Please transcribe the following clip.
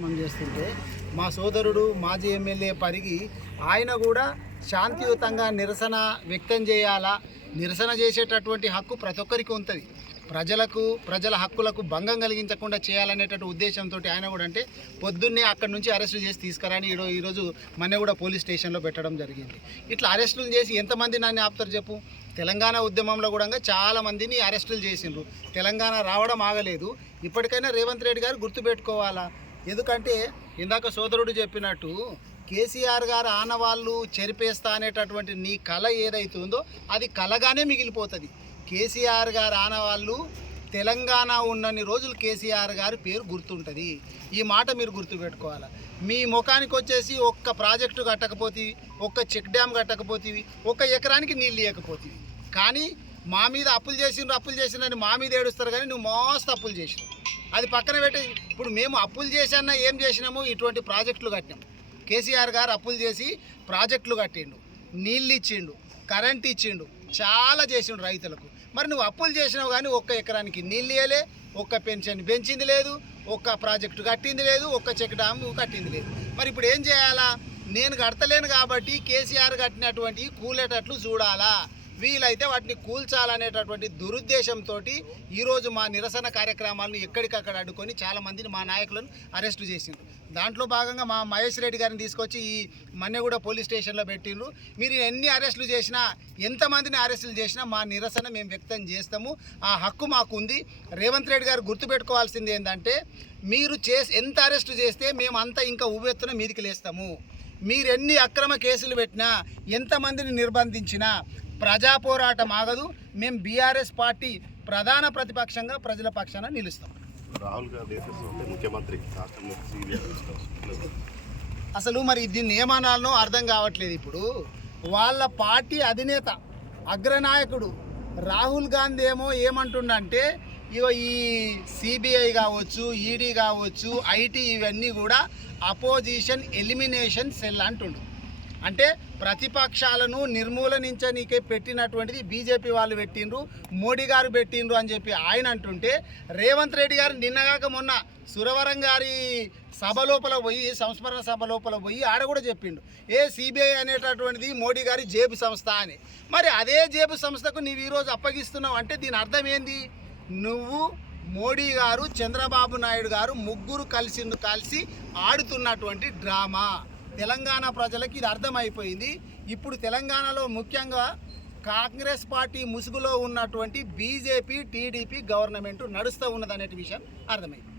చేస్తుంటే మా సోదరుడు మాజీ ఎమ్మెల్యే పరిగి ఆయన కూడా శాంతియుతంగా నిరసన వ్యక్తం చేయాలా. నిరసన చేసేటటువంటి హక్కు ప్రతి ఒక్కరికి ఉంటుంది. ప్రజల హక్కులకు భంగం కలిగించకుండా చేయాలనేటటువంటి ఉద్దేశంతో ఆయన కూడా అంటే పొద్దున్నే అక్కడి నుంచి అరెస్టు చేసి తీసుకురాని ఈరోజు మన్నెగూడ పోలీస్ స్టేషన్లో పెట్టడం జరిగింది. ఇట్లా అరెస్టులు చేసి ఎంతమంది నన్ను ఆపుతారు చెప్పు. తెలంగాణ ఉద్యమంలో కూడా చాలామందిని అరెస్టులు చేసిండ్రు. తెలంగాణ రావడం ఆగలేదు. ఇప్పటికైనా రేవంత్ రెడ్డి గారు గుర్తుపెట్టుకోవాలా. ఎందుకంటే ఇందాక సోదరుడు చెప్పినట్టు కేసీఆర్ గారు ఆనవాళ్ళు చెరిపేస్తా అనేటటువంటి నీ కళ ఏదైతే ఉందో అది కలగానే మిగిలిపోతుంది. కేసీఆర్ గారు ఆనవాళ్ళు తెలంగాణ ఉన్నన్ని రోజులు కేసీఆర్ గారి పేరు గుర్తుంటుంది. ఈ మాట మీరు గుర్తుపెట్టుకోవాలి. మీ ముఖానికి వచ్చేసి ఒక్క ప్రాజెక్టు కట్టకపోతే, ఒక్క చెక్ డ్యామ్ కట్టకపోతే, ఒక్క ఎకరానికి నీళ్ళు ఇవ్వకపోతే, కానీ మా మీద అప్పులు చేసిండ్రని మా మీద ఏడుస్తారు. కానీ నువ్వు మోస్తు అప్పులు చేసినావు. అది పక్కన పెట్టి ఇప్పుడు మేము అప్పులు చేసినా ఏం చేసినాము, ఇటువంటి ప్రాజెక్టులు కట్టినాము. కేసీఆర్ గారు అప్పులు చేసి ప్రాజెక్టులు కట్టిండు, నీళ్ళు ఇచ్చిండు, కరెంట్ ఇచ్చిండు, చాలా చేసిండు రైతులకు. మరి నువ్వు అప్పులు చేసినావు కానీ ఒక్క ఎకరానికి నీళ్ళు ఇవ్వలే, ఒక్క పెన్షన్ పెంచింది లేదు, ఒక్క ప్రాజెక్టు కట్టింది లేదు, ఒక్క చెక్ డ్యామ్ కట్టింది లేదు. మరి ఇప్పుడు ఏం చేయాలా? నేను కడతలేను కాబట్టి కేసీఆర్ కట్టినటువంటి కూలేటట్లు చూడాలా, వీలైతే వాటిని కూల్చాలనేటటువంటి దురుద్దేశంతో ఈరోజు మా నిరసన కార్యక్రమాలను ఎక్కడికక్కడ అడ్డుకొని చాలామందిని మా నాయకులను అరెస్టు చేసిండ్రు. దాంట్లో భాగంగా మా మహేష్ రెడ్డి గారిని తీసుకొచ్చి ఈ మన్నెగూడ పోలీస్ స్టేషన్లో పెట్టిండ్రు. మీరు ఎన్ని అరెస్టులు చేసినా, ఎంతమందిని అరెస్టులు చేసినా మా నిరసన మేము వ్యక్తం చేస్తాము. ఆ హక్కు మాకుంది. రేవంత్ రెడ్డి గారు గుర్తుపెట్టుకోవాల్సింది ఏంటంటే, మీరు ఎంత అరెస్టు చేస్తే మేము అంతా ఇంకా ఉవ్వెత్తున మీదికి లేస్తాము. మీరు ఎన్ని అక్రమ కేసులు పెట్టినా, ఎంతమందిని నిర్బంధించినా ప్రజా పోరాటం ఆగదు. మేము బీఆర్ఎస్ పార్టీ ప్రధాన ప్రతిపక్షంగా ప్రజల పక్షాన నిలుస్తాం. రాహుల్ గాంధీ ముఖ్యమంత్రి అసలు మరి దీన్ని ఏమనాలనో అర్థం కావట్లేదు. ఇప్పుడు వాళ్ళ పార్టీ అధినేత అగ్రనాయకుడు రాహుల్ గాంధీ ఏమంటుండంటే, ఇగో ఈ సిబిఐ కావచ్చు, ఈడీ కావచ్చు, ఐటీ ఇవన్నీ కూడా అపోజిషన్ ఎలిమినేషన్ సెల్ అంటుండు. అంటే ప్రతిపక్షాలను నిర్మూలనించనీకే పెట్టినటువంటిది బీజేపీ వాళ్ళు పెట్టిండ్రు, మోడీ గారు పెట్టిండ్రు అని చెప్పి ఆయన అంటుంటే, రేవంత్ రెడ్డి గారు నిన్నగాక మొన్న సురవరం గారి సభ లోపల పోయి, సంస్మరణ సభ లోపల పోయి ఆడ కూడా చెప్పిండు, సిబిఐ అనేటటువంటిది మోడీ గారి జేబు సంస్థ అని. మరి అదే జేబు సంస్థకు నీవు ఈరోజు అప్పగిస్తున్నావు అంటే దీని అర్థం ఏంది? నువ్వు, మోడీ గారు, చంద్రబాబు నాయుడు గారు ముగ్గురు కలిసి ఆడుతున్నటువంటి డ్రామా. తెలంగాణ ప్రజలకి ఇది అర్థమైపోయింది. ఇప్పుడు తెలంగాణలో ముఖ్యంగా కాంగ్రెస్ పార్టీ ముసుగులో ఉన్నటువంటి బీజేపీ, టీడీపీ గవర్నమెంట్ నడుస్తూ ఉన్నదనే విషయం అర్థమైంది.